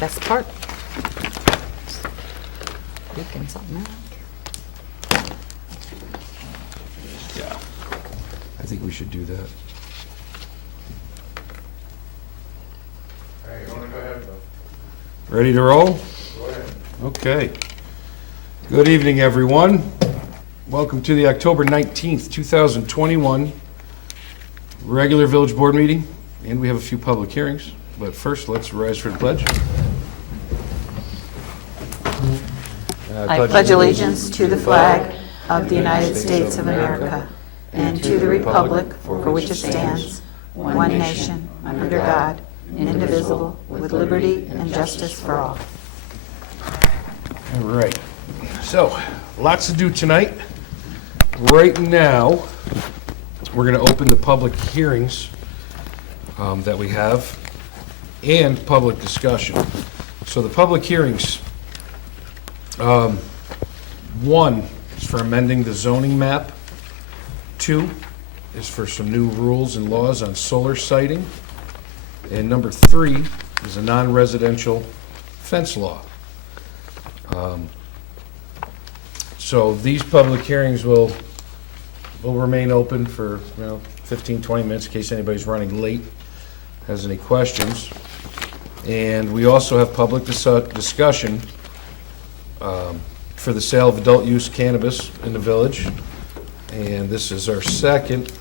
best part. Picking something out. Yeah. I think we should do that. Hey, you wanna go ahead, Bill? Ready to roll? Go ahead. Okay. Good evening, everyone. Welcome to the October 19th, 2021 regular village board meeting, and we have a few public hearings. But first, let's rise for the pledge. I pledge allegiance to the flag of the United States of America and to the republic for which it stands, one nation, under God, indivisible, with liberty and justice for all. All right. So, lots to do tonight. Right now, we're going to open the public hearings that we have and public discussion. So the public hearings, one is for amending the zoning map. Two is for some new rules and laws on solar siting. And number three is a non-residential fence law. So these public hearings will remain open for, 15, 20 minutes in case anybody's running late, has any questions. And we also have public discussion for the sale of adult use cannabis in the village. And this is our second.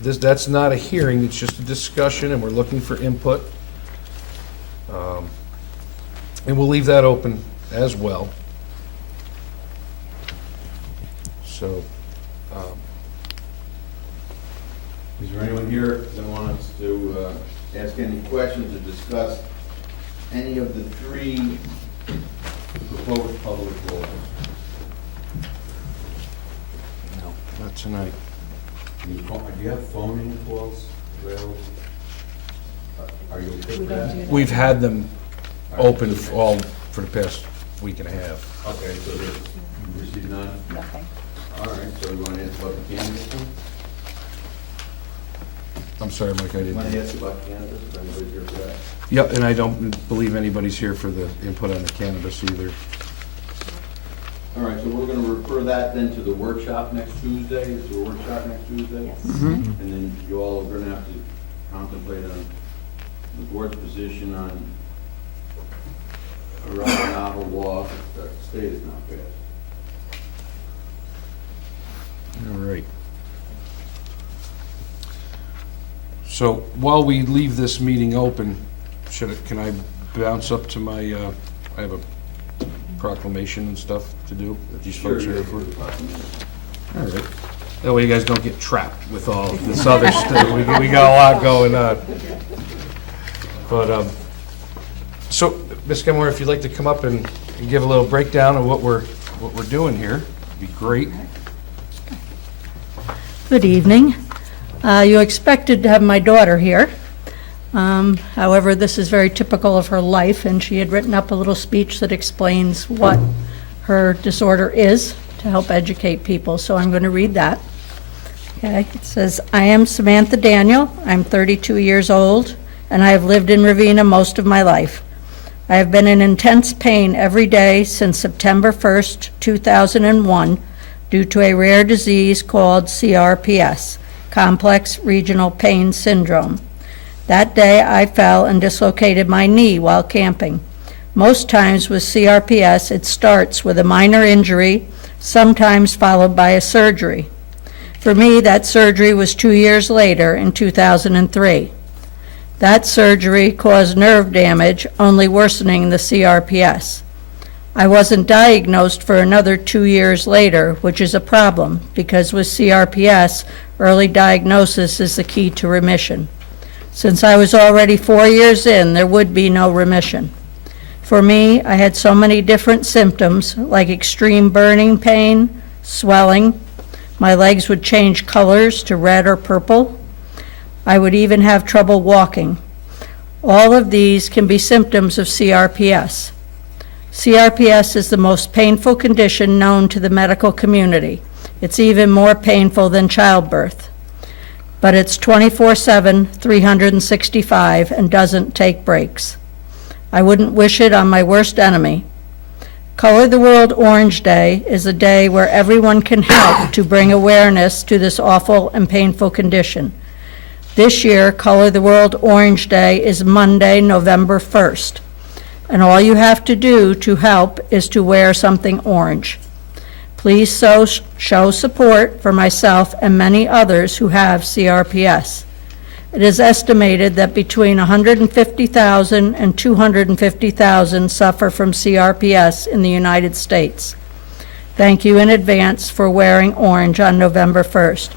That's not a hearing, it's just a discussion, and we're looking for input. And we'll leave that open as well. So, Is there anyone here that wants to ask any questions or discuss any of the three proposed public laws? no, not tonight. Do you have phone-in calls available? Are you okay with that? We've had them open all for the past week and a half. Okay, so you received none? Nothing. All right, so you want to ask about the cannabis one? I'm sorry, Mike, I You want to didn't. ask about cannabis, if anybody's here for that? Yep, and I don't believe anybody's here for the input on the cannabis either. All right, so we're going to refer that then to the workshop next Tuesday. Is there a workshop next Tuesday? Yes. And then you all are going to have to contemplate on the board's position on a rather novel law that the state has now passed. All right. So while we leave this meeting open, can I bounce up to my, I have a proclamation and stuff to do that these folks are here for? All right. That way you guys don't get trapped with all this other stuff. We got a lot going on. But, so, Ms. Gilmore, if you'd like to come up and give a little breakdown of what we're doing here, it'd be great. Good evening. You expected to have my daughter here. However, this is very typical of her life, and she had written up a little speech that explains what her disorder is to help educate people, so I'm going to read that. Okay, it says, I am Samantha Daniel. I'm 32 years old, and I have lived in Ravena most of my life. I have been in intense pain every day since September 1st, 2001, due to a rare disease called CRPS, Complex Regional Pain Syndrome. That day, I fell and dislocated my knee while camping. Most times with CRPS, it starts with a minor injury, sometimes followed by a surgery. For me, that surgery was 2 years later in 2003. That surgery caused nerve damage, only worsening the CRPS. I wasn't diagnosed for another 2 years later, which is a problem because with CRPS, early diagnosis is the key to remission. Since I was already 4 years in, there would be no remission. For me, I had so many different symptoms like extreme burning pain, swelling. My legs would change colors to red or purple. I would even have trouble walking. All of these can be symptoms of CRPS. CRPS is the most painful condition known to the medical community. It's even more painful than childbirth. But it's 24/7, 365, and doesn't take breaks. I wouldn't wish it on my worst enemy. Color the World Orange Day is a day where everyone can help to bring awareness to this awful and painful condition. This year, Color the World Orange Day is Monday, November 1st, and all you have to do to help is to wear something orange. Please show support for myself and many others who have CRPS. It is estimated that between 150,000 and 250,000 suffer from CRPS in the United States. Thank you in advance for wearing orange on November 1st.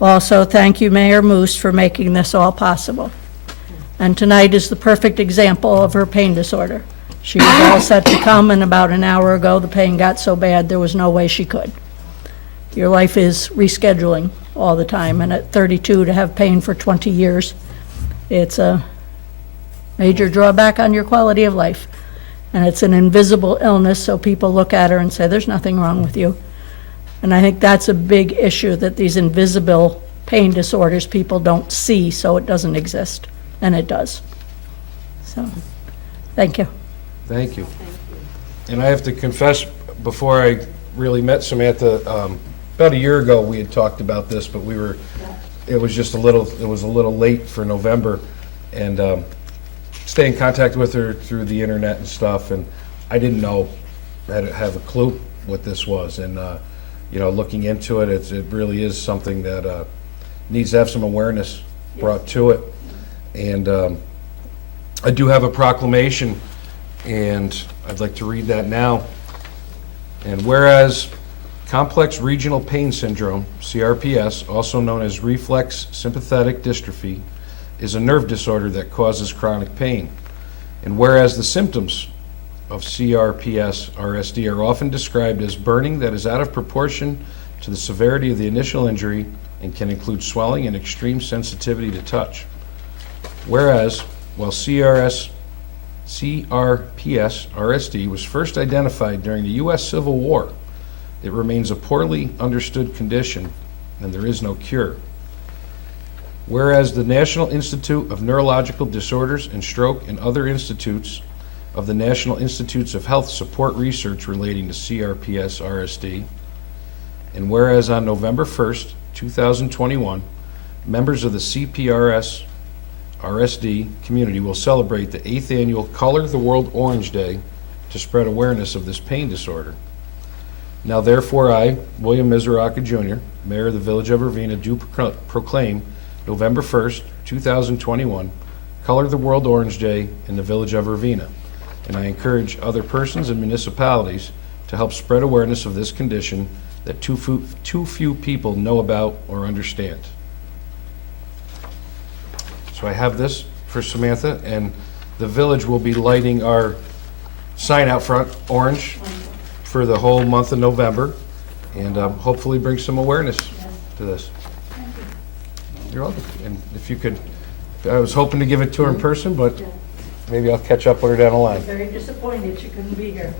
Also, thank you, Mayor Moose, for making this all possible. And tonight is the perfect example of her pain disorder. She was all set to come, and about an hour ago, the pain got so bad there was no way she could. Your life is rescheduling all the time, and at 32 to have pain for 20 years, it's a major drawback on your quality of life. And it's an invisible illness, so people look at her and say, there's nothing wrong with you. And I think that's a big issue, that these invisible pain disorders people don't see, so it doesn't exist, and it does. So, thank you. Thank you. And I have to confess, before I really met Samantha, about a year ago, we had talked about this, but it was a little late for November, and stay in contact with her through the internet and stuff, and I didn't know, have a clue what this was, and looking into it, it really is something that needs to have some awareness brought to it. And I do have a proclamation, and I'd like to read that now. And whereas complex regional pain syndrome, CRPS, also known as reflex sympathetic dystrophy, is a nerve disorder that causes chronic pain. And whereas the symptoms of CRPS-RSD are often described as burning that is out of proportion to the severity of the initial injury and can include swelling and extreme sensitivity to touch. Whereas, while CRPS-RSD was first identified during the U.S. Civil War, it remains a poorly understood condition, and there is no cure. Whereas the National Institute of Neurological Disorders and Stroke and other institutes of the National Institutes of Health support research relating to CRPS-RSD, and whereas on November 1st, 2021, members of the CPRS-RSD community will celebrate the 8th annual Color the World Orange Day to spread awareness of this pain disorder. Now therefore I, William Mizuraka Jr., Mayor of the Village of Ravena, do proclaim November 1st, 2021, Color the World Orange Day in the Village of Ravena, and I encourage other persons and municipalities to help spread awareness of this condition that too few people know about or understand. So I have this for Samantha, and the village will be lighting our sign out front orange for the whole month of November, and hopefully bring some awareness to this. You're welcome. And if you could, I was hoping to give it to her in person, but maybe I'll catch up with her down the line. Very disappointed she couldn't be here.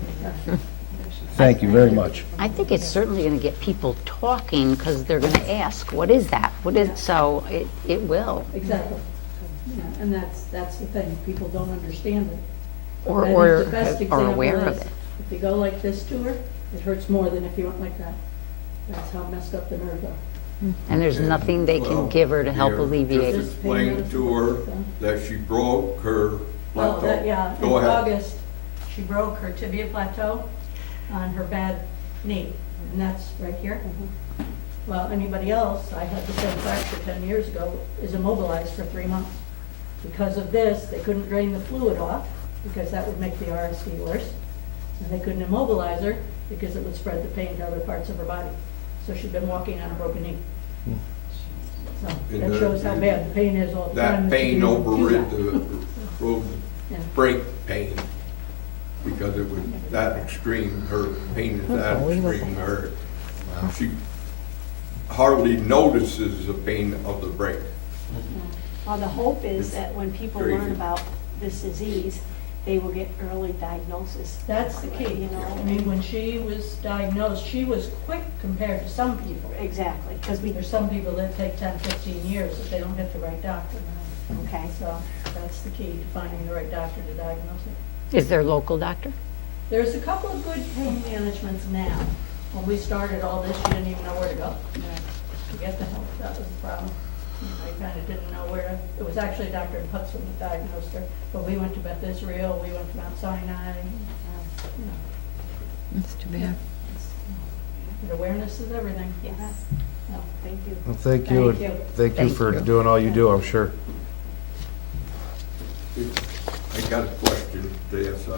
Thank you very much. I think it's certainly going to get people talking, because they're going to ask, what is that? So it will. Exactly. Yeah, and that's the thing, people don't understand it. Or I think the best are example aware of is, it. If you go like this to her, it hurts more than if you went like that. That's how messed up the nerves are. And there's nothing they can give her to help Well, alleviate. Just explain to her that she broke her Oh, plateau. yeah, in Go ahead. August, she broke her tibia plateau on her bad knee, and that's right here. Well, anybody else, I had the same fracture 10 years ago, is immobilized for 3 months. Because of this, they couldn't drain the fluid off, because that would make the RSD worse. And they couldn't immobilize her, because it would spread the pain to other parts of her body. So she'd been walking on a broken knee. So And that shows how bad the pain is all the time. That she pain didn't do overrid that. the road Yeah. break pain, because it was that extreme, her pain is that extreme, she hardly notices the pain of the break. Well, the hope is that when people Crazy. learn about this disease, they will get early diagnosis. That's the key, You know, I mean, when she was diagnosed, she was quick compared to some people. exactly, because we, There's some people that take 10, 15 years if they don't get the right doctor. okay. So that's the key, to finding the right doctor to diagnose it. Is there a local doctor? There's a couple of good pain managements now. When we started all this, you didn't even know where to go to get the help. That was the problem. You know, you kind of didn't know where to, it was actually Dr. Hudson that diagnosed her, but we went to Beth Israel, we went to Mount Sinai, you know. That's too bad. But awareness is everything. Yes. So, Thank you. Well, thank you, and Thank you. thank you Thank for you. doing all you do, I'm sure. I got a question to ask.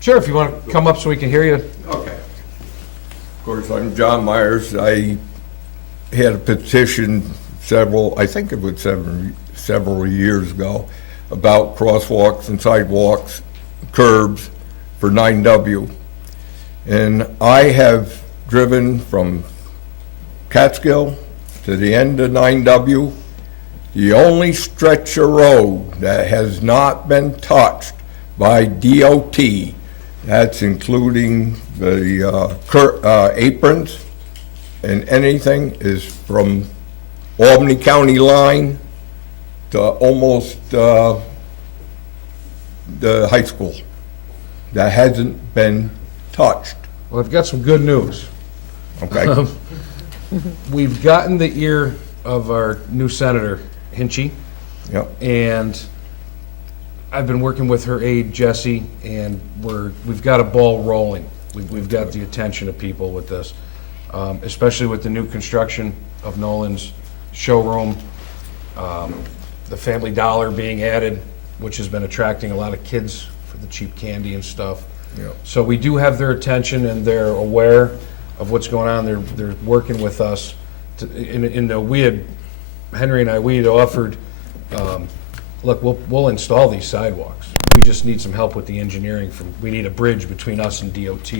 Sure, if you want to come up so we can hear you. Okay. Of course, I'm John Myers. I had a petition I think it was several years ago, about crosswalks and sidewalks, curbs for 9W. And I have driven from Catskill to the end of 9W. The only stretch of road that has not been touched by DOT, that's including the aprons and anything, is from Albany County line to almost the high school. That hasn't been touched, Well, I've got some good news. okay? We've gotten the ear of our new senator, Hinchy, Yep. and I've been working with her aide, Jesse, and we've got a ball rolling. We've got the attention of people with this, especially with the new construction of Nolan's showroom, the Family Dollar being added, which has been attracting a lot of kids for the cheap candy and stuff. Yep. So we do have their attention, and they're aware of what's going on. They're working with us. Henry and I, we had offered, look, we'll install these sidewalks. We just need some help with the engineering we need a bridge between us and DOT.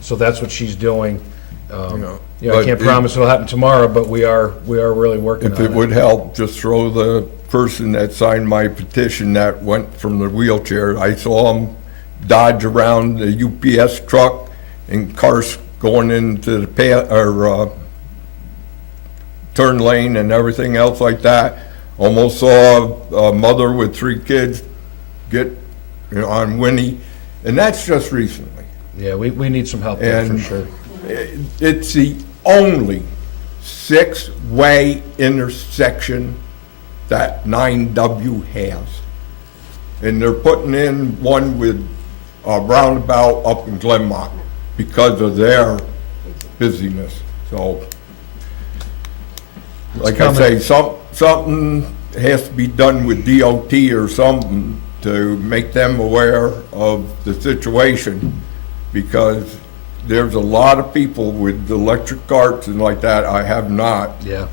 So that's what she's doing. I But can't promise it'll happen tomorrow, but we are really working on If it. it would help, just throw the person that signed my petition that went from the wheelchair, I saw him dodge around the UPS truck and cars going into the turn lane and everything else like that. Almost saw a mother with 3 kids get, on Winnie, and that's just recently. Yeah, we need some help there for And sure. It's the only 6-way intersection that 9W has. And they're putting in one with a roundabout up in Glenmont because of their busyness. So, like I say, something has to be done with DOT or something to make them aware of the situation, because there's a lot of people with electric carts and like that. I have not, Yeah.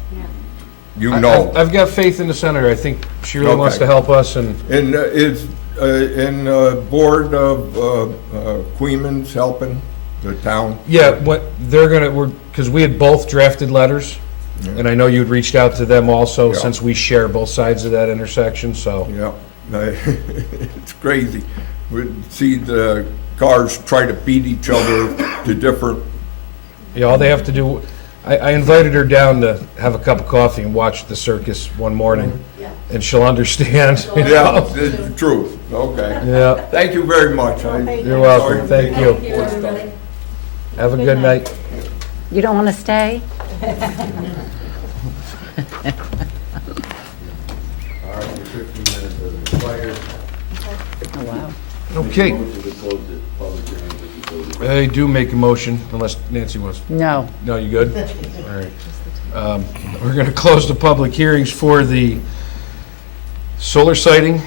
you know. I've got faith in the senator. I think she really wants Okay. to help us, and And is, in board of Queeman's helping the town? yeah, because we had both drafted letters, and I know you'd reached out to them also, Yeah. since we share both sides of that intersection, so. Yeah, it's crazy. We see the cars try to beat each other to different, Yeah, all they have to do, I invited her down to have a cup of coffee and watch the circus one morning, and she'll understand. you yeah, know? it's the truth, okay. Yeah, Thank you very much. you're welcome, thank you. Have a good night. You don't want to stay? All right, 15 minutes is required. Oh, wow. Okay, Motion to close the public hearing, if you close it. I do make a motion, unless Nancy wants. No. No, you good? All right. We're going to close the public hearings for the solar sighting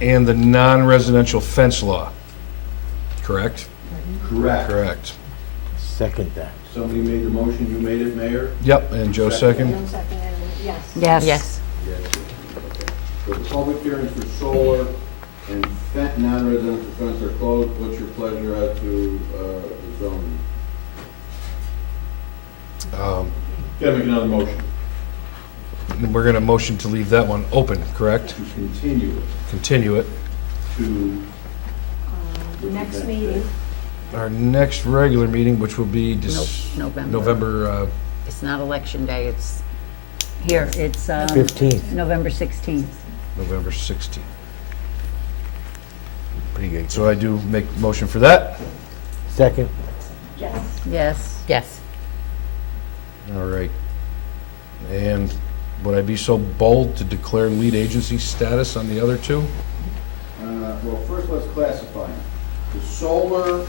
and the non-residential fence law. Correct? Correct. Correct. Second that. Somebody made the motion, you made it, Mayor? Yep, and Joe second. One second, yes. Yes. Yes. So the public hearings for solar and non-residential fence are closed. What's your pleasure as to the zoning? Gotta make another motion And we're going to motion to leave that one open, correct? to continue it Continue it. to. Next meeting, Our next regular meeting, which will be November. November, It's not election day, it's, here, it's 15th. November 16th. November 16th. Pretty good. So I do make motion for that. Second. Yes. Yes. Yes. All right. And would I be so bold to declare lead agency status on the other two? Well, first let's classify them. The solar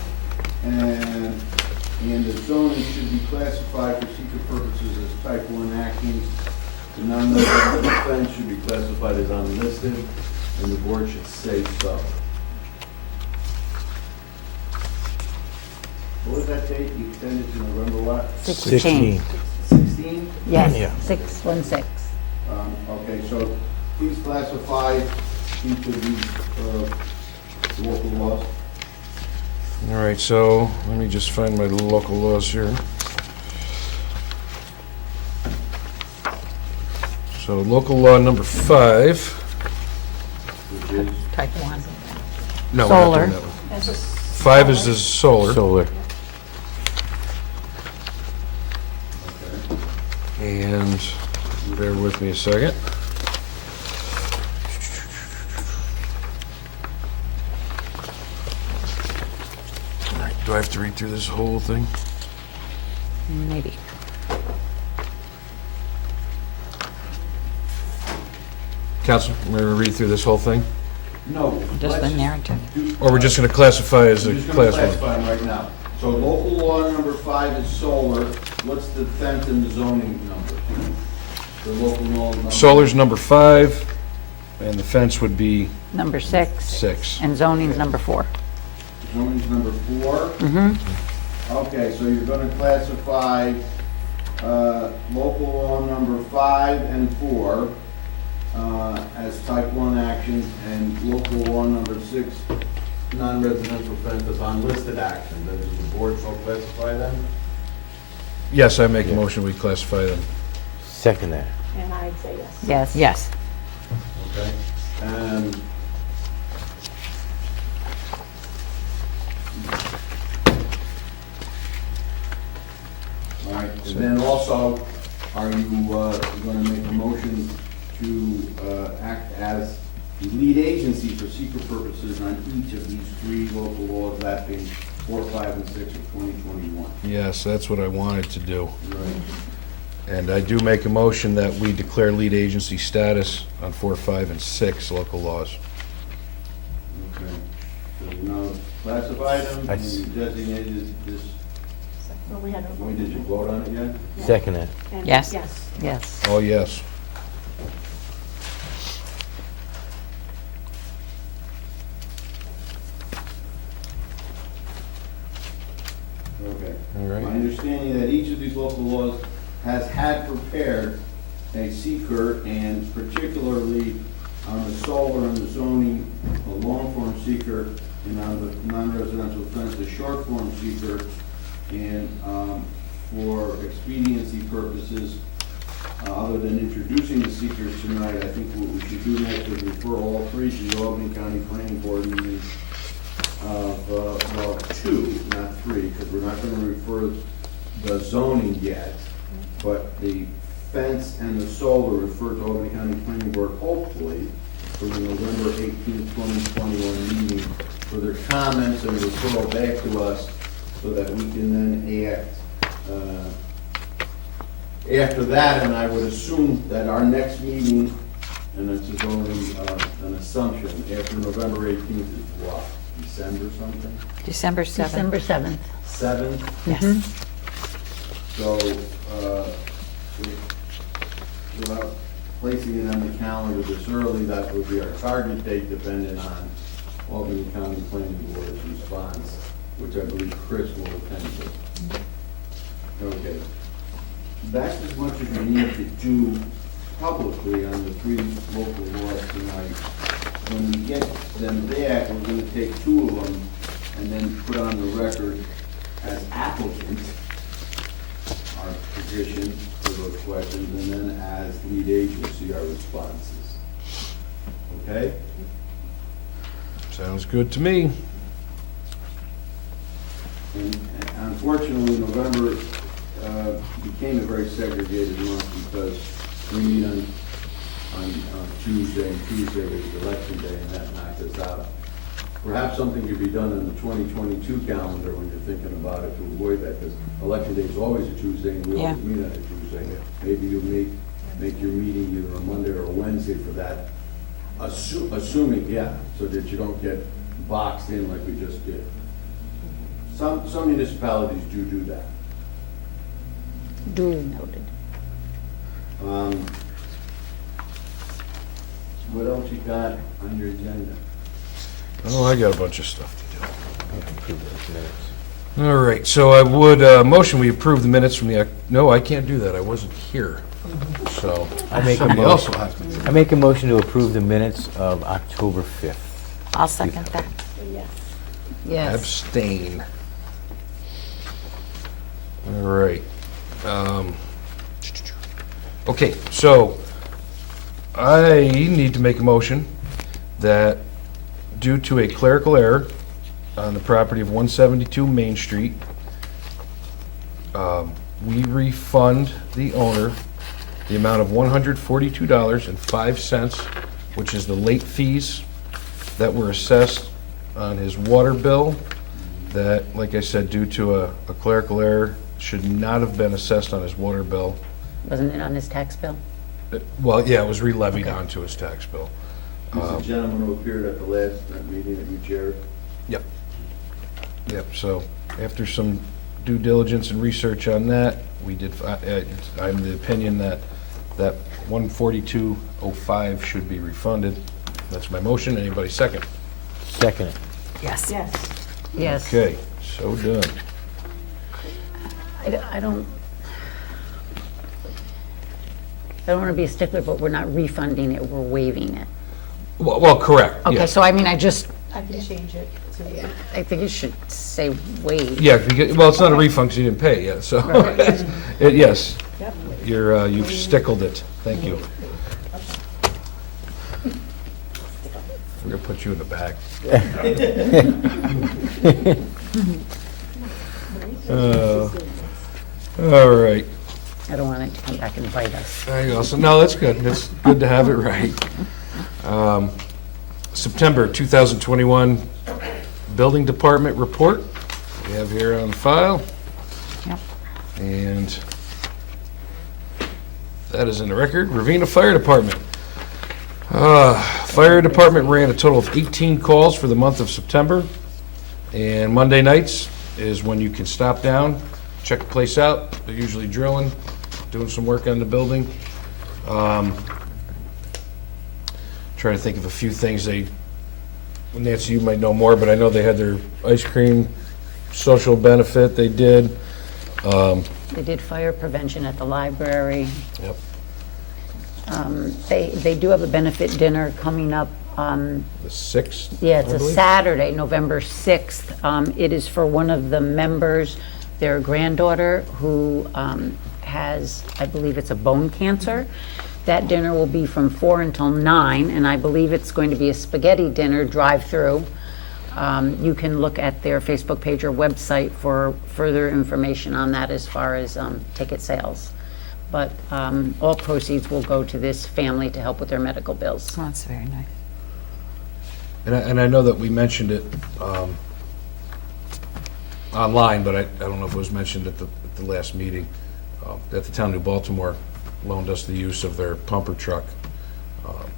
and the zoning should be classified for secret purposes as type 1 actions. The non-residential fence should be classified as unlisted, and the board should say so. What was that date? You extended to November what? 16. 16? Yes. Yeah. 616. Okay, so please classify each of these local laws. All right, so let me just find my local laws here. So local law number 5. Which is, Type 1. No, we're not Solar. doing that one. That's a 5 is the solar. Solar. okay. And bear with me a second. All right, do I have to read through this whole thing? Maybe. Council, we're going to read through this whole thing? No. Just the let's narrative. do- Or we're just going to classify as a We're just gonna class 1? classify them right now. So local law number 5 is solar. What's the fence and the zoning number? The local law number. Solar's number 5, and the fence would be Number 6. 6. And zoning's number 4. Zoning's number 4? Mm-hmm. Okay, so you're gonna classify, local law number 5 and 4, as type 1 actions, and local law number 6, non-residential fence as unlisted actions. Does the board so classify them? Yes, I make a motion, we classify them. Second that. And I'd say yes. Yes. Yes. Okay. All right, and then also, are you going to make a motion to act as the lead agency for secret purposes on each of these 3 local laws, that being 4, 5, and 6 of 2021? Yes, that's what I wanted to do. Right. And I do make a motion that we declare lead agency status on 4, 5, and 6 local laws. Okay. So you now classified them, I and s- you designated this, Well, we had a. did you vote on it yet? Yeah. Second that. And Yes. Yes. Yes. Oh, yes. Okay. All right. My understanding that each of these local laws has had prepared a seeker, and particularly on the solar and the zoning, a long-form seeker, and on the non-residential fence, a short-form seeker. And for expediency purposes, other than introducing the seekers tonight, I think what we should do next is refer all 3 to the Albany County Planning Board meeting of, well, 2, not 3, because we're not going to refer the zoning yet, but the fence and the solar refer to Albany County Planning Board, hopefully, for the November 18, 2021 meeting, for their comments and referral back to us, so that we can then act after that. And I would assume that our next meeting, and this is only an assumption, after November 18th is what? December something? December 7th. December 7th. 7th? Yes. So, without placing it on the calendar this early, that would be our target date, depending on Albany County Planning Board's response, which I believe Chris will attend to. Okay. That's as much as we need to do publicly on the 3 local laws tonight. When we get them back, we're gonna take 2 of them and then put on the record as applicant our position for those questions, and then as lead agency, our responses. Okay? Sounds good to me. And unfortunately, November became a very segregated month, because we meet on Tuesday, and Tuesday is election day, and that knocked us out. Perhaps something could be done on the 2022 calendar when you're thinking about it to avoid that, because election day is always a Tuesday, and we always meet on a Tuesday. Maybe you make your meeting either a Monday or a Wednesday for that, assuming, so that you don't get boxed in like we just did. Some municipalities do that. Duly noted. What else you got on your agenda? Oh, I got a bunch of stuff to do. Approve those minutes. All right, so I would motion we approve the minutes from the, no, I can't do that, I wasn't here. So I make a somebody else motion, will have to do it. I make a motion to approve the minutes of October 5th. I'll second that. Yes. Yes. Abstain. All right. Okay, so I need to make a motion that due to a clerical error on the property of 172 Main Street, we refund the owner the amount of $142.05, which is the late fees that were assessed on his water bill that, like I said, due to a clerical error, should not have been assessed on his water bill. Wasn't it on his tax bill? Well, yeah, it was re-levied onto his tax bill. This is the gentleman who appeared at the last meeting that you chaired. Yep. Yep, so after some due diligence and research on that, we did, I'm of the opinion that that 142.05 should be refunded. That's my motion. Anybody second? Second it. Yes. Yes. Yes. Okay, so done. I don't want to be a stickler, but we're not refunding it, we're waiving it. Well, correct, Okay, yeah. so I mean, I can change it to I think it should say waive. Yeah, because, well, it's not a refund because you didn't pay yet, so, yes, Yep. you've stickled it. Thank you. We're gonna put you in the back. All right. I don't want it to come back and bite us. There you go. So, no, that's good. That's good to have it right. September 2021 Building Department report we have here on file. Yep. And that is in the record. Ravena Fire Department. Fire Department ran a total of 18 calls for the month of September. And Monday nights is when you can stop down, check the place out. They're usually drilling, doing some work on the building. Trying to think of a few things Nancy, you might know more, but I know they had their ice cream social benefit they did. They did fire prevention at the library. Yep. They do have a benefit dinner coming up. The 6th? Yeah, it's I a believe? Saturday, November 6th. It is for one of the members, their granddaughter, who has, I believe it's a bone cancer. That dinner will be from 4 until 9, and I believe it's going to be a spaghetti dinner drive-through. You can look at their Facebook page or website for further information on that as far as ticket sales. But all proceeds will go to this family to help with their medical bills. Oh, that's very nice. And I know that we mentioned it online, but I don't know if it was mentioned at the last meeting, that the town of New Baltimore loaned us the use of their pumper truck.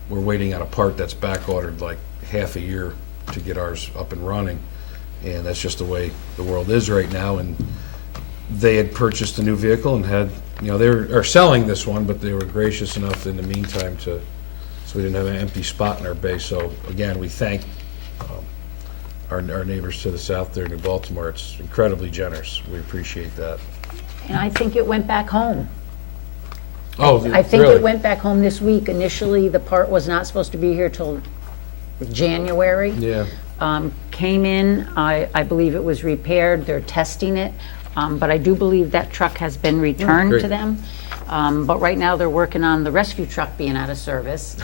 We're waiting on a part that's back ordered like half a year to get ours up and running, and that's just the way the world is right now. And they had purchased a new vehicle and had, they are selling this one, but they were gracious enough in the meantime so we didn't have an empty spot in our base. So again, we thank our neighbors to the south there in New Baltimore. It's incredibly generous. We appreciate that. And I think it went back home. Oh, I think really? it went back home this week. Initially, the part was not supposed to be here till January. Yeah. Came in, I believe it was repaired, they're testing it, but I do believe that truck has been returned to great. them. But right now, they're working on the rescue truck being out of service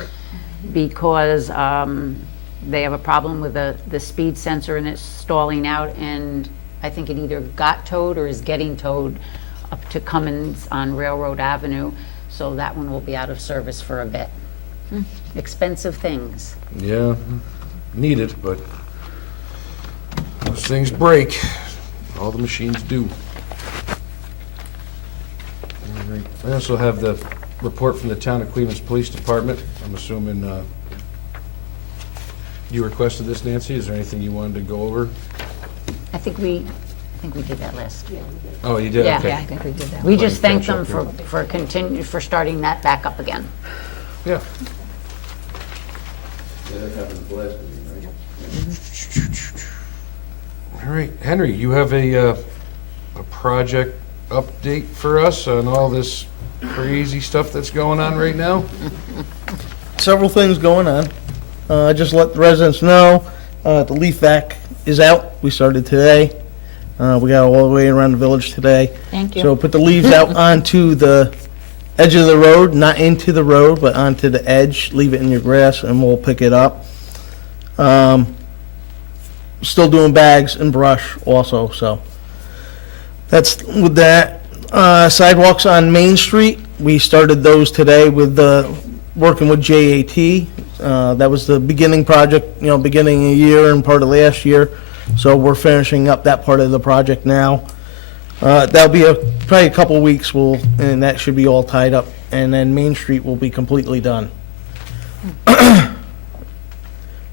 because they have a problem with the speed sensor and it's stalling out, and I think it either got towed or is getting towed up to Cummins on Railroad Avenue, so that one will be out of service for a bit. Expensive things. Yeah, needed, but Those things break. All the machines do. All right. I also have the report from the Town of Cleveland's Police Department. I'm assuming you requested this, Nancy. Is there anything you wanted to go over? I think we did that last. Oh, you did? Yeah, Okay. I think we did that. We just thanked catch them up for starting that back up again. Yeah. Yeah, that happened at the last meeting, right? All right, Henry, you have a project update for us on all this crazy stuff that's going on right now? Several things going on. Just let the residents know, the leaf vac is out. We started today. We got all the way around the village today. Thank you. So put the leaves out onto the edge of the road, not into the road, but onto the edge. Leave it in your grass and we'll pick it up. Still doing bags and brush also, so that's with that. Sidewalks on Main Street, we started those today with working with JAT. That was the beginning project, beginning of the year and part of last year. So we're finishing up that part of the project now. That'll be probably a couple weeks, and that should be all tied up. And then Main Street will be completely done.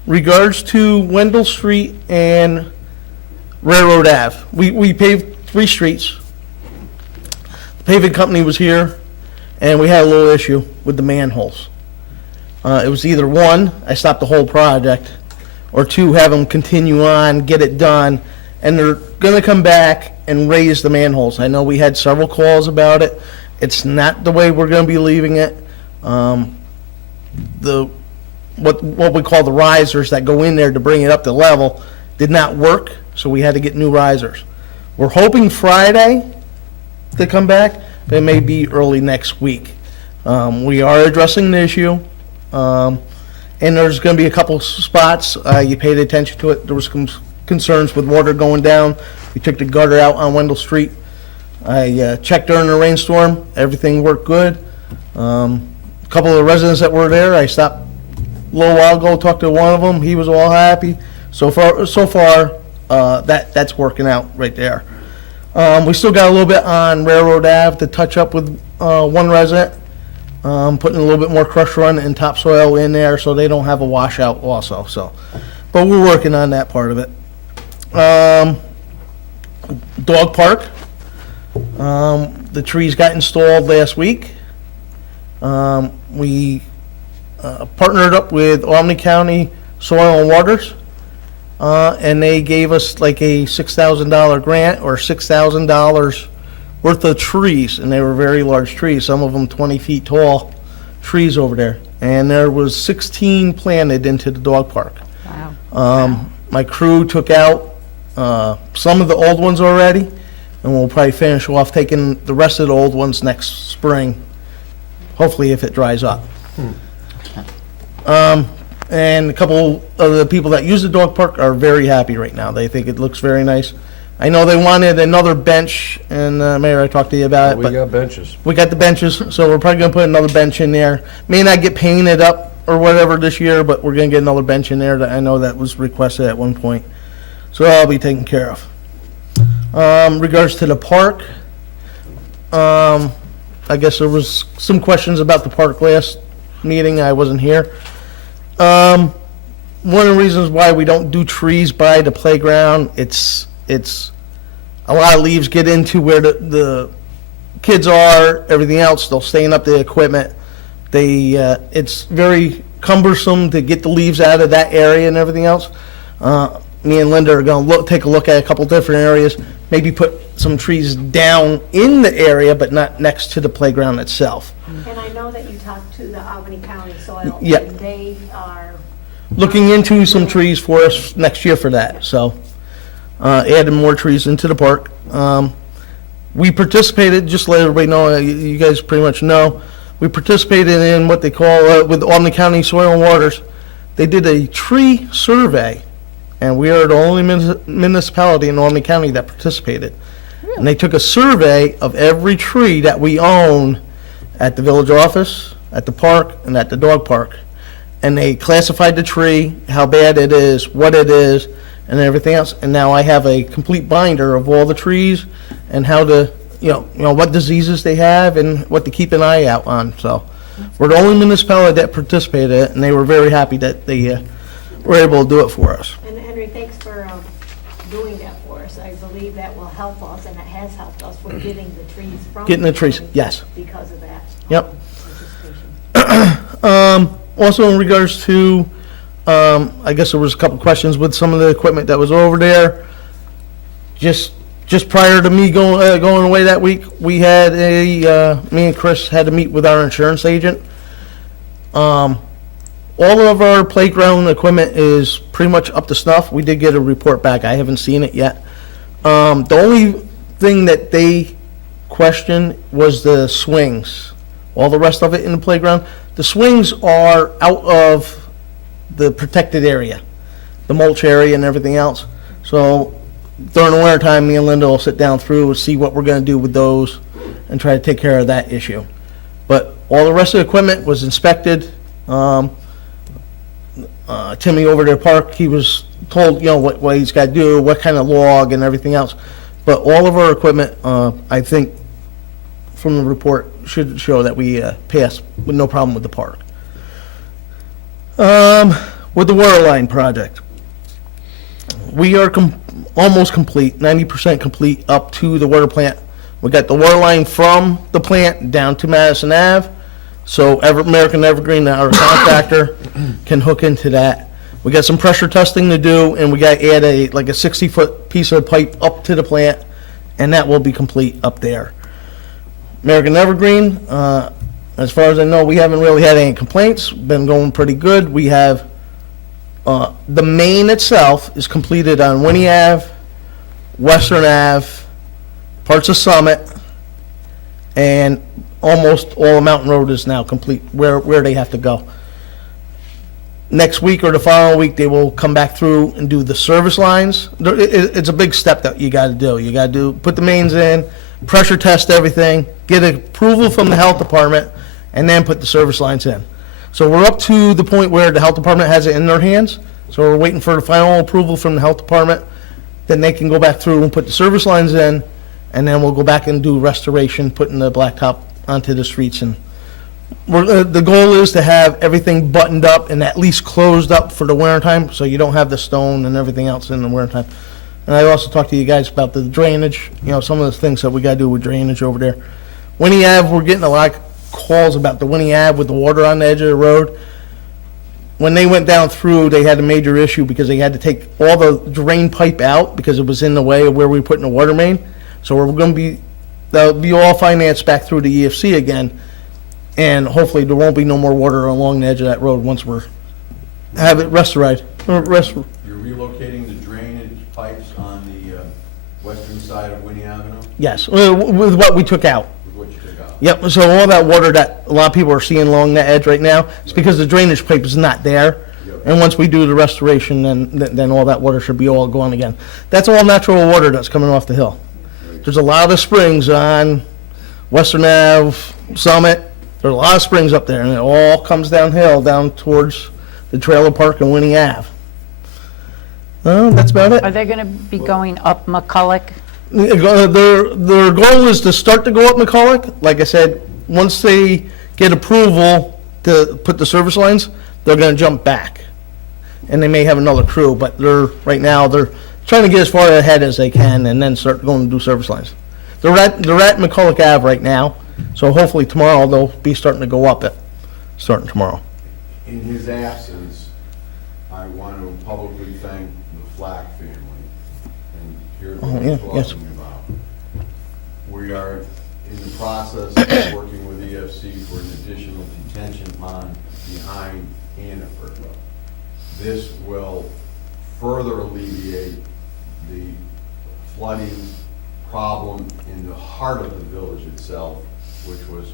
Regards to Wendell Street and Railroad Ave, we paved 3 streets. The paving company was here, and we had a little issue with the manholes. It was either 1, I stopped the whole project, or 2, have them continue on, get it done, and they're gonna come back and raise the manholes. I know we had several calls about it. It's not the way we're gonna be leaving it. What we call the risers that go in there to bring it up to level did not work, so we had to get new risers. We're hoping Friday to come back, but it may be early next week. We are addressing the issue, and there's going to be a couple spots, you paid attention to it, there was some concerns with water going down. We took the gutter out on Wendell Street. I checked during the rainstorm, everything worked good. A couple of the residents that were there, I stopped a little while ago, talked to one of them, he was all happy. So far, that's working out right there. We still got a little bit on Railroad Ave to touch up with one resident, putting a little bit more crush run and topsoil in there so they don't have a washout also, so. But we're working on that part of it. Dog park, the trees got installed last week. We partnered up with Albany County Soil and Waters, and they gave us like a $6,000 grant or $6,000 worth of trees, and they were very large trees, some of them 20 feet tall trees over there. And there was 16 planted into the dog park. Wow. My crew took out some of the old ones already, and we'll probably finish off taking the rest of the old ones next spring, hopefully if it dries up. And a couple of the people that use the dog park are very happy right now. They think it looks very nice. I know they wanted another bench, and Mayor, I talked to you about it, We but got benches. we got the benches, so we're probably gonna put another bench in there. May not get painted up or whatever this year, but we're gonna get another bench in there that I know that was requested at one point. So that'll be taken care of. Regards to the park, I guess there was some questions about the park last meeting. I wasn't here. One of the reasons why we don't do trees by the playground, it's a lot of leaves get into where the kids are, everything else, they'll stain up the equipment. It's very cumbersome to get the leaves out of that area and everything else. Me and Linda are gonna take a look at a couple different areas, maybe put some trees down in the area, but not next to the playground itself. And I know that you talked to the Albany County Soil. Yeah. And they are, Looking into some trees for us next year for that, so, adding more trees into the park. We participated, just to let everybody know, you guys pretty much know, we participated in what they call, with Albany County Soil and Waters, they did a tree survey, and we are the only municipality in Albany County that participated. And they took a survey of every tree that we own at the village office, at the park, and at the dog park. And they classified the tree, how bad it is, what it is, and everything else. And now I have a complete binder of all the trees and how to, what diseases they have and what to keep an eye out on. So we're the only municipality that participated in it, and they were very happy that they were able to do it for us. And Henry, thanks for doing that for us. I believe that will help us, and it has helped us with getting the trees from. Getting the trees, county yes. Because of that. Yep. Participation. Also in regards to, I guess there was a couple questions with some of the equipment that was over there. Just prior to me going away that week, we had me and Chris had to meet with our insurance agent. All of our playground equipment is pretty much up to snuff. We did get a report back. I haven't seen it yet. The only thing that they questioned was the swings. All the rest of it in the playground. The swings are out of the protected area, the mulch area and everything else. So during the winter time, me and Linda will sit down through and see what we're going to do with those and try to take care of that issue. But all the rest of the equipment was inspected. Timmy over there park, he was told, what he's got to do, what kind of log and everything else. But all of our equipment, I think, from the report, should show that we passed with no problem with the park. With the water line project, we are almost complete, 90% complete up to the water plant. We got the water line from the plant down to Madison Ave, so American Evergreen, our contractor, can hook into that. We got some pressure testing to do, and we got to add a 60-foot piece of pipe up to the plant, and that will be complete up there. American Evergreen, as far as I know, we haven't really had any complaints. Been going pretty good. We have the main itself is completed on Winnie Ave, Western Ave, parts of Summit, and almost all of Mountain Road is now complete where they have to go. Next week or the following week, they will come back through and do the service lines. It's a big step that you got to do. You got to put the mains in, pressure test everything, get approval from the health department, and then put the service lines in. So we're up to the point where the health department has it in their hands. So we're waiting for the final approval from the health department. Then they can go back through and put the service lines in, and then we'll go back and do restoration, putting the blacktop onto the streets. And the goal is to have everything buttoned up and at least closed up for the winter time, so you don't have the stone and everything else in the winter time. And I also talked to you guys about the drainage, some of the things that we got to do with drainage over there. Winnie Ave, we're getting a lot of calls about the Winnie Ave with the water on the edge of the road. When they went down through, they had a major issue because they had to take all the drain pipe out because it was in the way of where we were putting the water main. So that'll be all financed back through the EFC again. And hopefully there won't be no more water along the edge of that road once have it restored. You're relocating the drainage pipes on the western side of Winnie Avenue Yes, with what we took out. with what you took out? Yep, so all that water that a lot of people are seeing along that edge right now, it's because the drainage pipe is not there. Yep. And once we do the restoration, then all that water should be all gone again. That's all natural water that's coming off the hill. There's a lot of springs on Western Ave, Summit. There's a lot of springs up there, and it all comes downhill down towards the trailer park and Winnie Ave. That's about it. Are they going to be going up McCulloch? Their goal is to start to go up McCulloch. Like I said, once they get approval to put the service lines, they're going to jump back. And they may have another crew, but right now they're trying to get as far ahead as they can and then start going to do service lines. They're at McCulloch Ave right now, so hopefully tomorrow they'll be starting to go up it, starting tomorrow. In his absence, I want to publicly thank the Flack family. And here's what yeah, we're yes. talking about. We are in the process of working with EFC for an additional detention pond behind Hannaford. This will further alleviate the flooding problem in the heart of the village itself, which was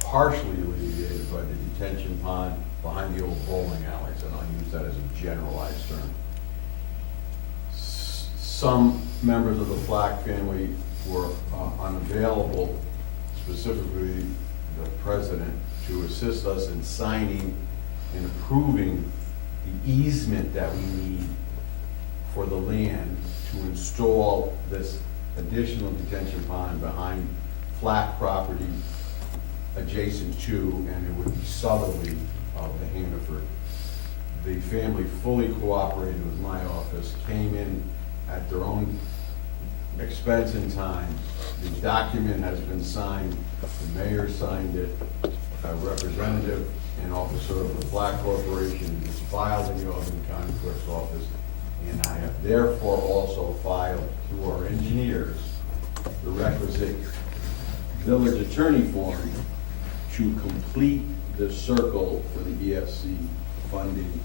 partially alleviated by the detention pond behind the old bowling alleys, and I'll use that as a generalized term. Some members of the Flack family were unavailable, specifically the president, to assist us in signing and approving the easement that we need for the land to install this additional detention pond behind flat property adjacent to, and it would be southerly of the Hannaford. The family fully cooperated with my office, came in at their own expense and time. The document has been signed, the mayor signed it, a representative and officer of the Flat Corporation is filed in the Albany County Clerk's office, and I have therefore also filed through our engineers the requisite village attorney form to complete the circle for the EFC funding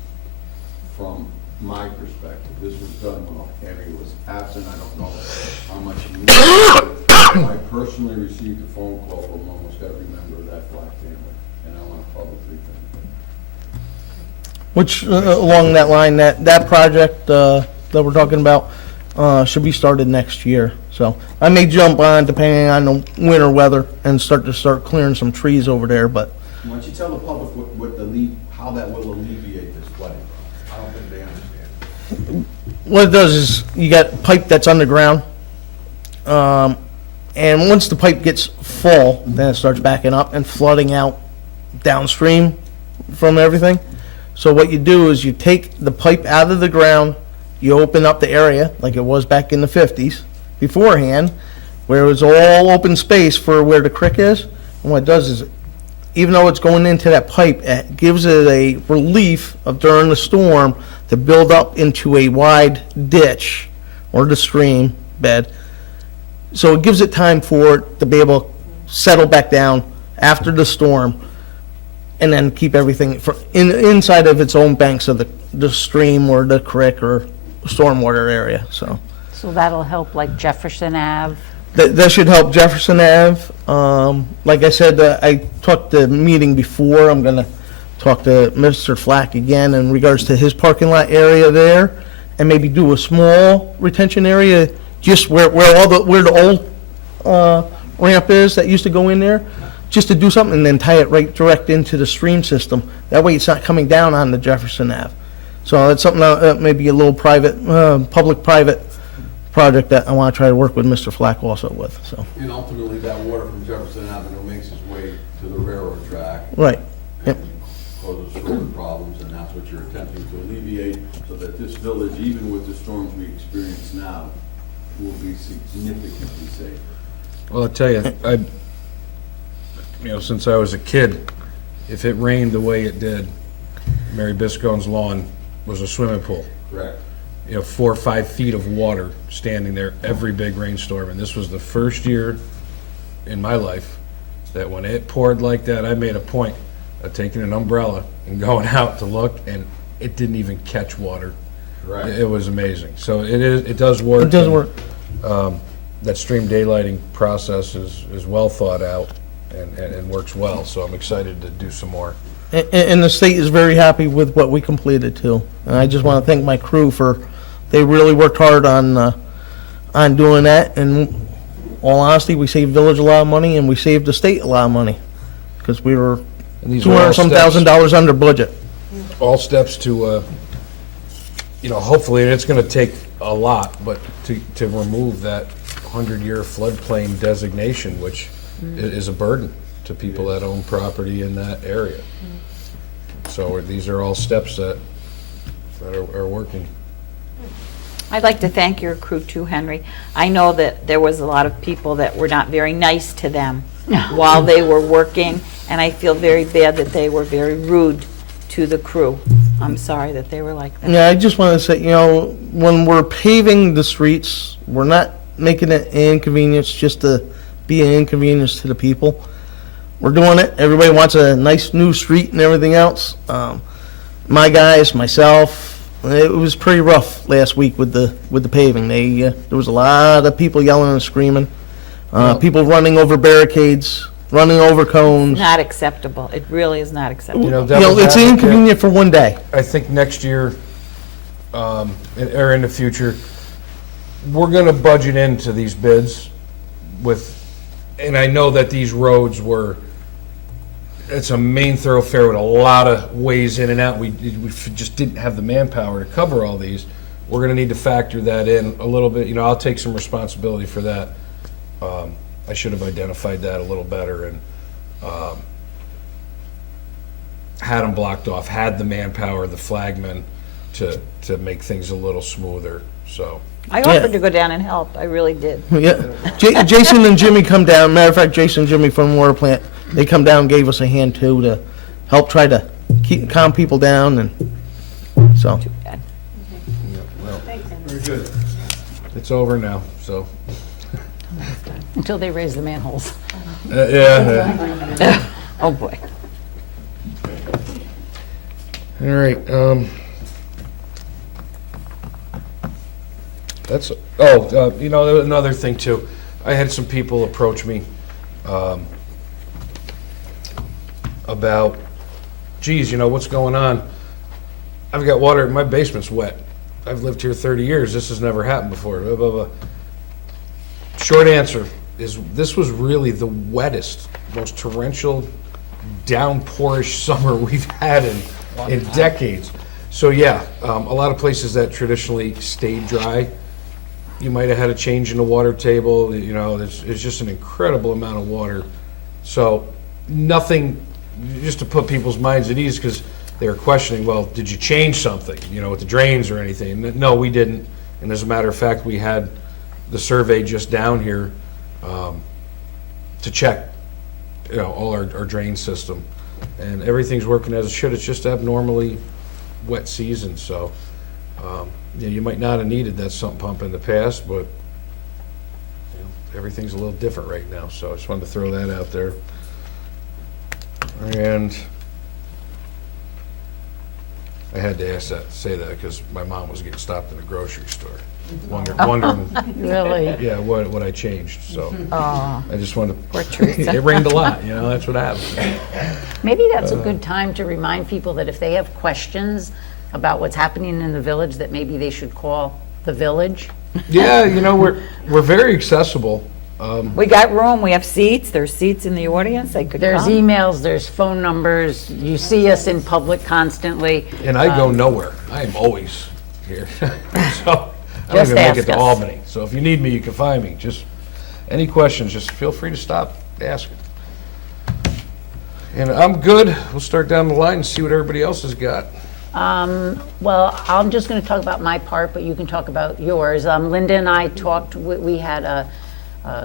from my perspective. This was done while Henry was absent. I don't know how much he knew. I personally received a phone call from almost every member of that Black family, and I want to publicly thank them. Which, along that line, that project that we're talking about should be started next year. So I may jump on, depending on the winter weather, and start clearing some trees over there, but Why don't you tell the public how that will alleviate this flooding? I don't think they understand. what it does is you got pipe that's underground, and once the pipe gets full, then it starts backing up and flooding out downstream from everything. So what you do is you take the pipe out of the ground, you open up the area like it was back in the 50s beforehand, where it was all open space for where the creek is. And what it does is, even though it's going into that pipe, it gives it a relief of during the storm to build up into a wide ditch or the stream bed. So it gives it time for it to be able to settle back down after the storm, and then keep everything inside of its own banks of the stream or the creek or stormwater area, so. So that'll help like Jefferson Ave? That should help Jefferson Ave. Like I said, I talked the meeting before, I'm gonna talk to Mr. Flack again in regards to his parking lot area there, and maybe do a small retention area, just where the old ramp is that used to go in there, just to do something, and then tie it right direct into the stream system. That way it's not coming down on the Jefferson Ave. So it's something that maybe a little private, public-private project that I want to try to work with Mr. Flack also with, so. And ultimately, that water from Jefferson Avenue makes its way to the railroad track. Right. Yep. And causes road problems, and that's what you're attempting to alleviate, so that this village, even with the storms we experience now, will be significantly safer. Well, I'll tell you, since I was a kid, if it rained the way it did, Mary Biscone's lawn was a swimming pool. Correct. 4 or 5 feet of water standing there every big rainstorm. And this was the first year in my life that when it poured like that, I made a point of taking an umbrella and going out to look, and it didn't even catch water. Correct. It was amazing. So it does work. It does work. That stream daylighting process is well thought out and works well, so I'm excited to do some more. And the state is very happy with what we completed too. And I just want to thank my crew they really worked hard on doing that. And in all honesty, we saved Village a lot of money, and we saved the state a lot of money, because we were And these are all $200-some steps- thousand under budget. All steps to, hopefully, and it's gonna take a lot, but to remove that 100-year floodplain designation, which is a burden to people that own property in that area. So these are all steps that are working. I'd like to thank your crew too, Henry. I know that there was a lot of people that were not very nice to them while they were working, and I feel very bad that they were very rude to the crew. I'm sorry that they were like that. Yeah, I just want to say, when we're paving the streets, we're not making it an inconvenience just to be an inconvenience to the people. We're doing it. Everybody wants a nice new street and everything else. My guys, myself, it was pretty rough last week with the paving. There was a lot of people yelling and screaming, people running over barricades, running over cones. Not acceptable. It really is not acceptable. It's inconvenient for one day. I think next year, or in the future, we're gonna budget into these bids and I know that these roads it's a main thoroughfare with a lot of ways in and out. We just didn't have the manpower to cover all these. we're gonna need to factor that in a little bit. You know, I'll take some responsibility for that. I should have identified that a little better and had them blocked off, had the manpower, the flagmen to make things a little smoother, so. I offered to go down and help, I really did. Yeah, Jason and Jimmy come down, matter of fact, Jason and Jimmy from the water plant, they come down and gave us a hand too to help try to calm people down and, so. Thanks, Henry. Very good. It's over now, so. Until they raise the manholes. Yeah. Oh, boy. All right, that's, you know, another thing too. I had some people approach me, about, geez, you know, what's going on? I've got water, my basement's wet. I've lived here 30 years, this has never happened before, blah, blah, blah. Short answer is, this was really the wettest, most torrential, downpourish summer we've had in decades. So yeah, a lot of places that traditionally stayed dry, you might have had a change in the water table, you know, it's just an incredible amount of water. So nothing, just to put people's minds at ease, because they were questioning, well, did you change something, you know, with the drains or anything? No, we didn't. And as a matter of fact, we had the survey just down here to check, you know, all our drain system. And everything's working as it should. It's just abnormally wet season, so you know, you might not have needed that sump pump in the past, but you know, everything's a little different right now. So I just wanted to throw that out there. And I had to say that because my mom was getting stopped in a grocery store, wondering, Really? yeah, what I changed. So Oh, I just wanted poor to. Teresa. It rained a lot, you know. That's what happens. Maybe that's a good time to remind people that if they have questions about what's happening in the village, that maybe they should call the village. Yeah, you know, we're very accessible. We got room, we have seats, there's seats in the audience, they could There's come. emails, there's phone numbers, you see us in public constantly. And I go nowhere. I am always here. So I don't Just even make ask it to us. Albany. So if you need me, you can find me. Just any questions, just feel free to stop, ask. And I'm good. We'll start down the line and see what everybody else has got. Well, I'm just going to talk about my part, but you can talk about yours. Linda and I talked, we had a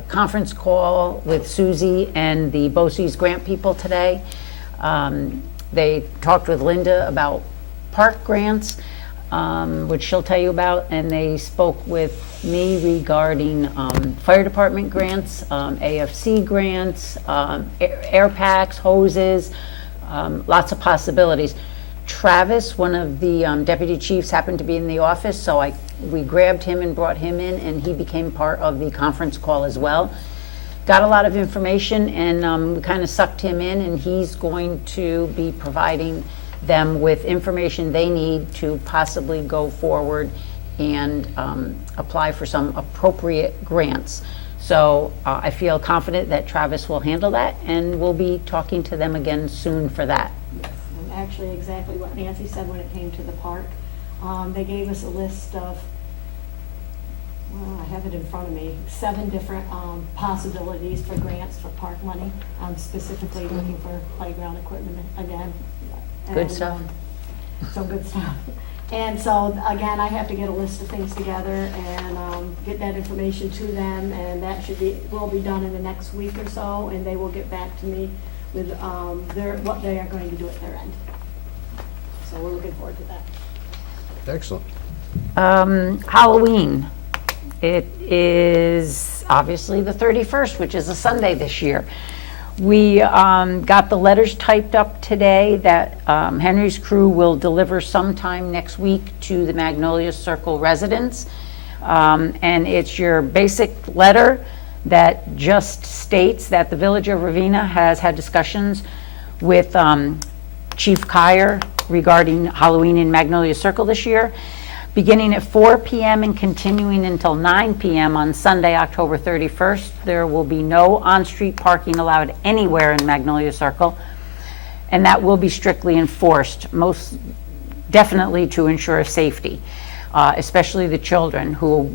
conference call with Susie and the BOCES grant people today. They talked with Linda about park grants, which she'll tell you about, and they spoke with me regarding fire department grants, AFC grants, air packs, hoses, lots of possibilities. Travis, one of the deputy chiefs, happened to be in the office, so we grabbed him and brought him in, and he became part of the conference call as well. Got a lot of information, and we kind of sucked him in, and he's going to be providing them with information they need to possibly go forward and apply for some appropriate grants. So I feel confident that Travis will handle that, and we'll be talking to them again soon for that. Yes, and actually exactly what Nancy said when it came to the park. They gave us a list of, well, I have it in front of me, 7 different possibilities for grants for park money. Specifically looking for playground equipment again. Good And, stuff. Some good stuff. And so, again, I have to get a list of things together and get that information to them, and that will be done in the next week or so, and they will get back to me with what they are going to do at their end. So we're looking forward to that. Excellent. Halloween. It is obviously the 31st, which is a Sunday this year. We got the letters typed up today that Henry's crew will deliver sometime next week to the Magnolia Circle residents. And it's your basic letter that just states that the Village of Ravena has had discussions with Chief Kyer regarding Halloween in Magnolia Circle this year. Beginning at 4 p.m. and continuing until 9 p.m. on Sunday, October 31st, there will be no on-street parking allowed anywhere in Magnolia Circle, and that will be strictly enforced, most definitely to ensure safety. especially the children who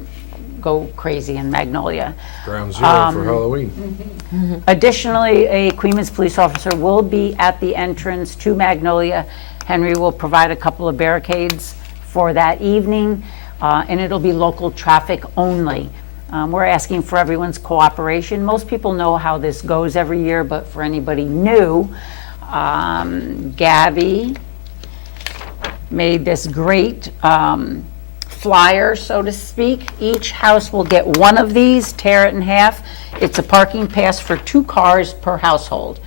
go crazy in Magnolia. Ground zero for Halloween. Additionally, a Queens police officer will be at the entrance to Magnolia. Henry will provide a couple of barricades for that evening, and it'll be local traffic only. We're asking for everyone's cooperation. Most people know how this goes every year, but for anybody new, Gabby made this great flyer, so to speak. Each house will get one of these, tear it in half. It's a parking pass for 2 cars per household.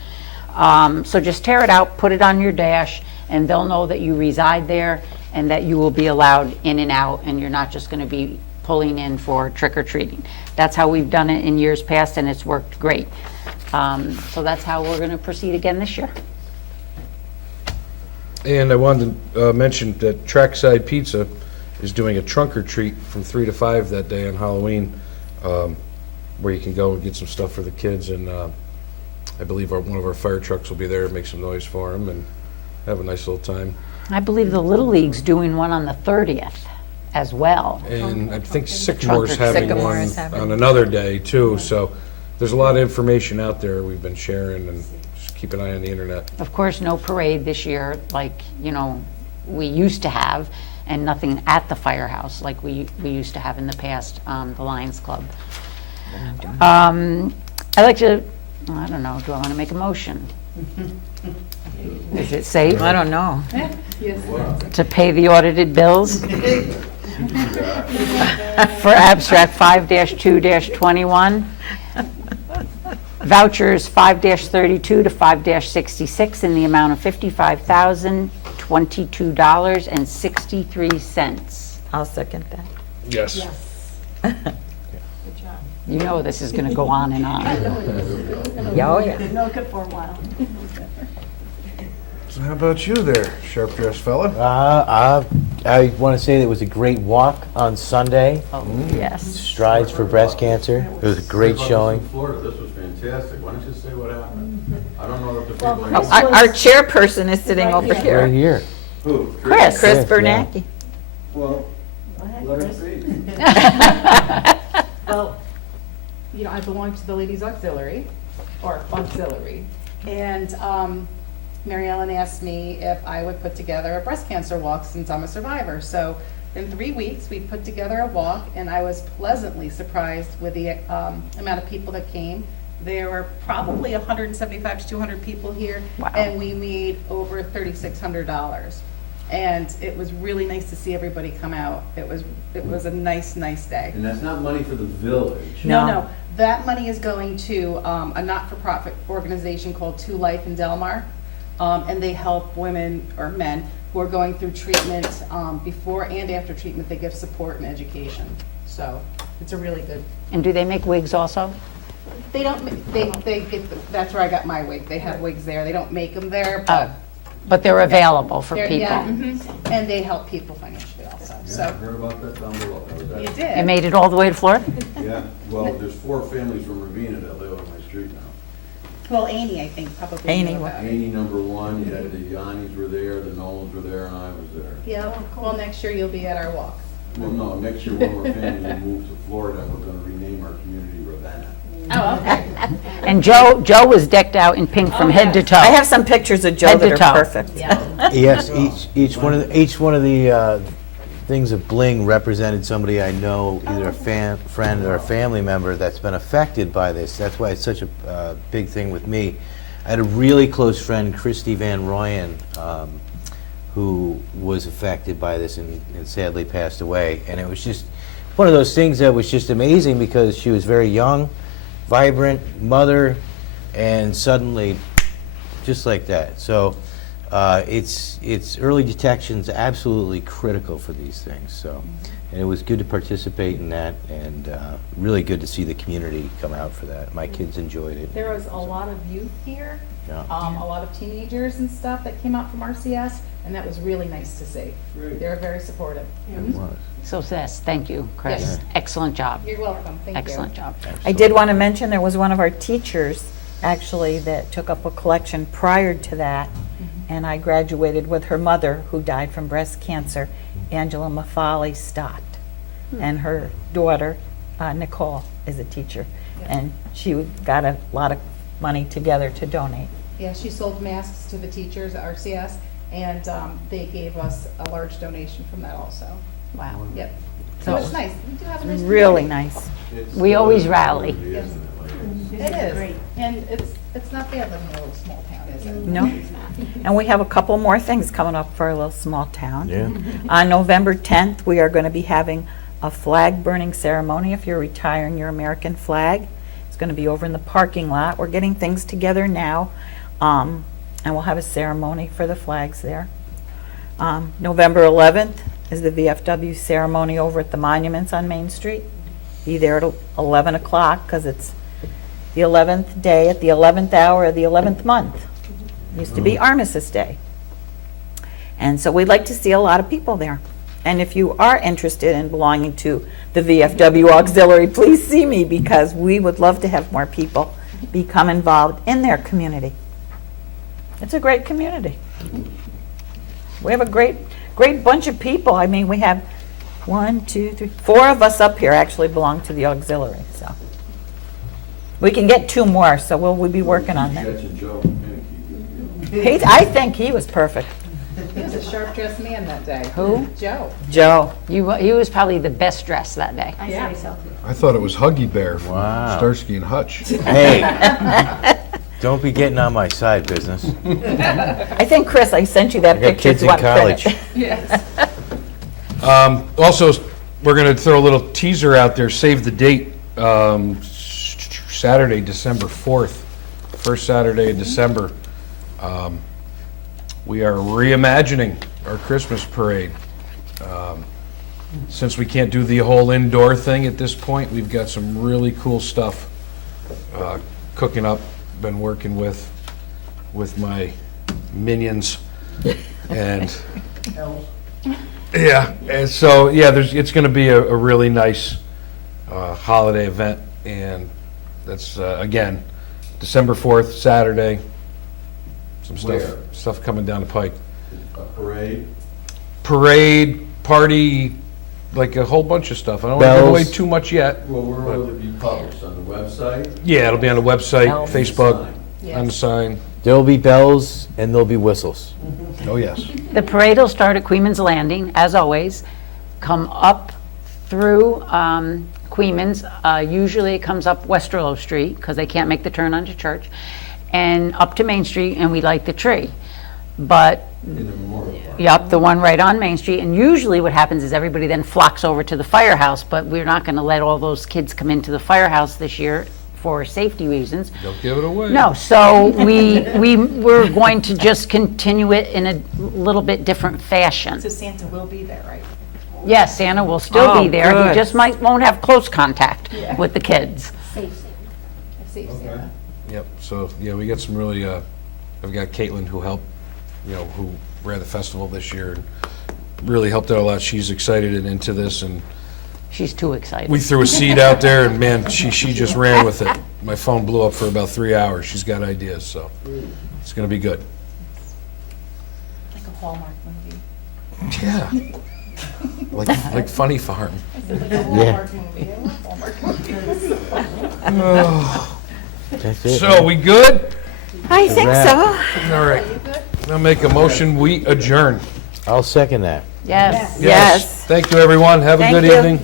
So just tear it out, put it on your dash, and they'll know that you reside there and that you will be allowed in and out, and you're not just going to be pulling in for trick-or-treating. That's how we've done it in years past, and it's worked great. So that's how we're going to proceed again this year. And I wanted to mention that Trackside Pizza is doing a trunk or treat from 3 to 5 that day on Halloween, where you can go and get some stuff for the kids. And I believe one of our fire trucks will be there to make some noise for them and have a nice little time. I believe the Little League's doing one on the 30th as well. And I think Sycamore's having Sycamore one is having on another day too. So there's a lot of information out there we've been sharing, and just keep an eye on the internet. Of course, no parade this year like, we used to have, and nothing at the firehouse like we used to have in the past, the Lions Club. I'd like to, I don't know, do I want to make a motion? Is it safe I don't know. to pay the audited bills? For abstract 5-2-21, vouchers 5-32 to 5-66 in the amount of $55,022.63. I'll second that. Yes. You know this is going to go on and on. Yeah, oh, yeah. Milk it for a while. So how about you there, sharp-dressed fella? I want to say that it was a great walk on Sunday. Yes. Strides for breast cancer. It was a great showing. Florida, this was fantastic. Why don't you say what happened? I don't know if the people. Well, Our chairperson is sitting over Right here. here. Who? Chris. Chris yeah. Bernacki. Well, let her speak. Well, I belong to the Ladies Auxiliary, and Mary Ellen asked me if I would put together a breast cancer walk since I'm a survivor. So in 3 weeks, we put together a walk, and I was pleasantly surprised with the amount of people that came. There were probably 175 to 200 people here, Wow. and we made over $3,600. And it was really nice to see everybody come out. It was a nice day. And that's not money for the village. No, that money is going to a not-for-profit organization called To Life in Delmar. And they help women or men who are going through treatment, before and after treatment. They give support and education. So it's a really good. And do they make wigs also? They don't, they get, that's where I got my wig. They have wigs there. They don't make them there, but But they're available for they're, people. yeah, and they help people financially also. Yeah, I So heard about that down below. That was you actually- did. You made it all the way to Florida? Yeah, well, there's 4 families from Ravena that live on my street now. Well, Amy, I think, probably. Amy, knew what- about it. Annie, number 1, you had the Yannis were there, the Nolans were there, and I was there. Yeah, well, next year you'll be at our walk. Well, no, next year one of our families will move to Florida, and we're gonna rename our community Ravena. Oh, okay. And Joe was decked out in pink from head to toe. I have some pictures of Joe Head to that toe. are perfect. Yes, each one of the things of bling represented somebody I know, either a friend or a family member that's been affected by this. That's why it's such a big thing with me. I had a really close friend, Christy Van Royen, who was affected by this and sadly passed away. And it was just one of those things that was just amazing because she was very young, vibrant mother, and suddenly, just like that. So it's early detection's absolutely critical for these things. So, and it was good to participate in that, and really good to see the community come out for that. My kids enjoyed it. There was a lot of youth here, Yeah. a lot of teenagers and stuff that came out from RCS, and that was really nice to see. Great. They were very supportive. It was. So yes, thank you, Chris. Yes. Excellent job. You're welcome, thank you. Excellent job. I did want to mention, there was one of our teachers, actually, that took up a collection prior to that, and I graduated with her mother, who died from breast cancer, Angela Maffali Stott. And her daughter, Nicole, is a teacher. And she got a lot of money together to donate. Yeah, she sold masks to the teachers at RCS, and they gave us a large donation from that also. Wow. Yep. So it's nice. We do have a nice Really community. nice. It's We always the rally. community, isn't it? Like, It is. And it's not bad living in a little small town, is it? No? And we have a couple more things coming up for our little small town. Yeah. On November 10th, we are going to be having a flag burning ceremony if you're retiring your American flag. It's going to be over in the parking lot. We're getting things together now, and we'll have a ceremony for the flags there. November 11th is the VFW ceremony over at the monuments on Main Street. Be there at 11 o'clock because it's the 11th day at the 11th hour of the 11th month. Used to be Armistice Day. And so we'd like to see a lot of people there. And if you are interested in belonging to the VFW Auxiliary, please see me because we would love to have more people become involved in their community. It's a great community. We have a great bunch of people. I mean, we have 1, 2, 3, 4 of us up here actually belong to the auxiliary, so. We can get 2 more, so we'll be working on that. Catch a Joe, man, keep it. I think he was perfect. He was a sharp-dressed man that day. Who? Joe. Joe. He was probably the best dressed that day. I say so. I thought it was Huggy Bear from Wow. Starsky and Hutch. Hey, don't be getting on my side business. I think, Chris, I sent you that I got picture. kids if you in want to print college. it. Also, we're going to throw a little teaser out there, save the date, Saturday, December 4th, first Saturday in December. We are reimagining our Christmas parade. Since we can't do the whole indoor thing at this point, we've got some really cool stuff cooking up. Been working with my minions, and yeah, and so yeah, it's going to be a really nice holiday event, and that's again December 4th, Saturday. Some Where? stuff coming down the pike. A parade, Parade, party, like a whole bunch of stuff. I don't want to give away Bells. too much yet. well, where will it be published, on the website? Yeah, it'll be on the website, Bells. Facebook, Yes. on the sign. There'll be bells and there'll be whistles. Oh, yes. The parade will start at Queeman's Landing, as always, come up through Queeman's. Usually it comes up Westerlo Street, because they can't make the turn onto Church, and up to Main Street, and we light the tree. But, In the Memorial Park. yep, the one right on Main Street, and usually what happens is everybody then flocks over to the firehouse, but we're not going to let all those kids come into the firehouse this year for safety reasons. Don't give it away. No, so we're going to just continue it in a little bit different fashion. So Santa will be there, right? Yes, Santa will still be Oh, there. He good. just won't have close contact with the kids. Safe Santa. A safe Santa. Yep, so, yeah, we got some really, I've got Caitlin who helped, who ran the festival this year, and really helped out a lot. She's excited and into this, and She's too excited. we threw a seed out there, and man, she just ran with it. My phone blew up for about 3 hours. She's got ideas, so it's gonna be good. Like a Hallmark movie. Yeah. Like Funny Farm. Like a Hallmark movie. I love Hallmark movies. That's it. So, we good? I think wrap. so. All right. I'll make a motion, we adjourn. I'll second that. Yes. Yes. Thank you, everyone. Have a Thank good you. evening.